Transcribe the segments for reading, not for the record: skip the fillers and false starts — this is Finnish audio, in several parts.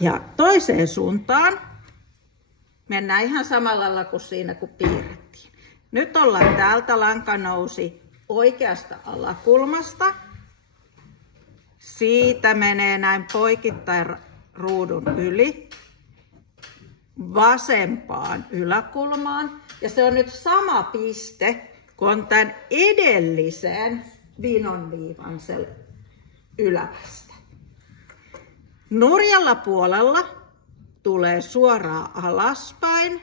Ja toiseen suuntaan mennään ihan samalla lailla kuin siinä, kun piirrettiin. Nyt ollaan täältä, lanka nousi oikeasta alakulmasta. Siitä menee näin poikittain ruudun yli vasempaan yläkulmaan. Ja se on nyt sama piste kuin on tämän edellisen vinonviivan ylävästä. Nurjalla puolella tulee suoraan alaspäin.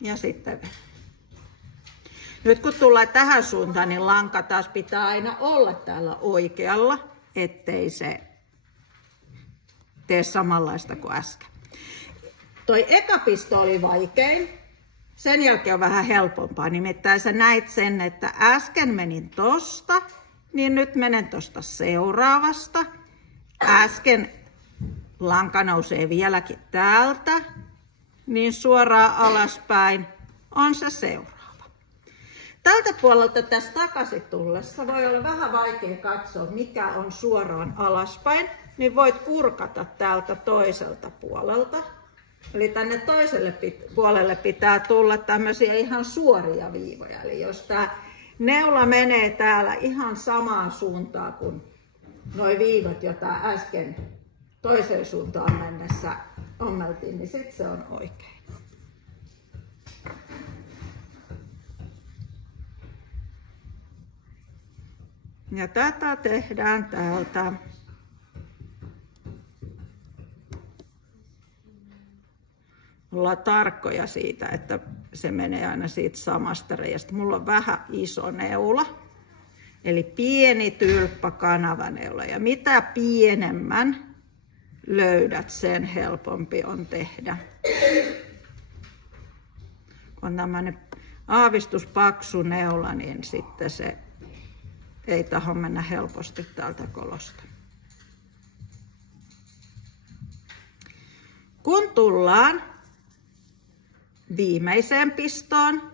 Ja sitten nyt kun tullaan tähän suuntaan, niin lanka taas pitää aina olla täällä oikealla, ettei se tee samanlaista kuin äsken. Toi eka pisto oli vaikein, sen jälkeen on vähän helpompaa. Nimittäin sä näit sen, että äsken menin tosta, niin nyt menen tosta seuraavasta. Äsken lanka nousee vieläkin täältä, niin suoraan alaspäin on se seuraava. Tältä puolelta tässä takaisin tullessa voi olla vähän vaikea katsoa, mikä on suoraan alaspäin, niin voit kurkata täältä toiselta puolelta. Eli tänne toiselle puolelle pitää tulla tämmöisiä ihan suoria viivoja. Eli jos tämä neula menee täällä ihan samaan suuntaan kuin nuo viivat, joita äsken toiseen suuntaan mennessä ommeltiin, niin sitten se on oikein. Ja tätä tehdään täältä. Ollaan tarkkoja siitä, että se menee aina siitä samasta reiästä. Mulla on vähän iso neula, eli pieni tylppä kanavaneula. Ja mitä pienemmän löydät, sen helpompi on tehdä. Kun on tämmöinen aavistuspaksu neula, niin sitten se ei taho mennä helposti täältä kolosta. Kun tullaan viimeiseen pistoon,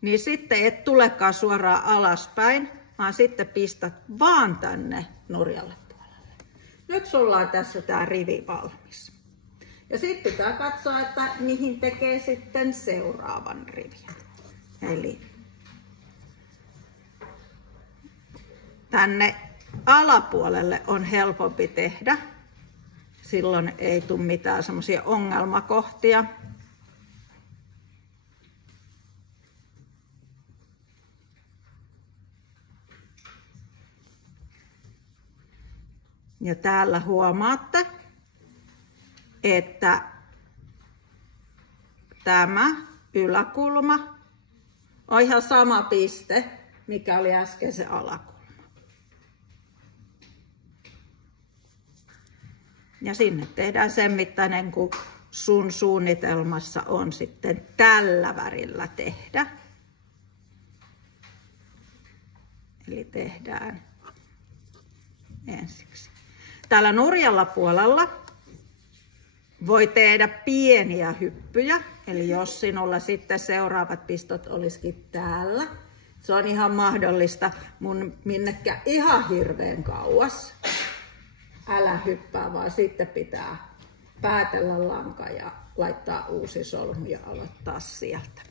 niin sitten et tulekaan suoraan alaspäin, vaan sitten pistät vaan tänne nurjalle puolelle. Nyt sulla on tässä tää rivi valmis. Ja sitten pitää katsoa, että mihin tekee sitten seuraavan rivin. Eli tänne alapuolelle on helpompi tehdä. Silloin ei tule mitään semmoisia ongelmakohtia. Ja täällä huomaatte, että tämä yläkulma on ihan sama piste, mikä oli äsken se alakulma. Ja sinne tehdään sen mittainen, kun sun suunnitelmassa on sitten tällä värillä tehdä. Eli tehdään ensiksi. Täällä nurjalla puolella voi tehdä pieniä hyppyjä. Eli jos sinulla sitten seuraavat pistot olisikin täällä, se on ihan mahdollista mun minnekään ihan hirveän kauas. Älä hyppää, vaan sitten pitää päätellä lanka ja laittaa uusi solmu ja aloittaa sieltä.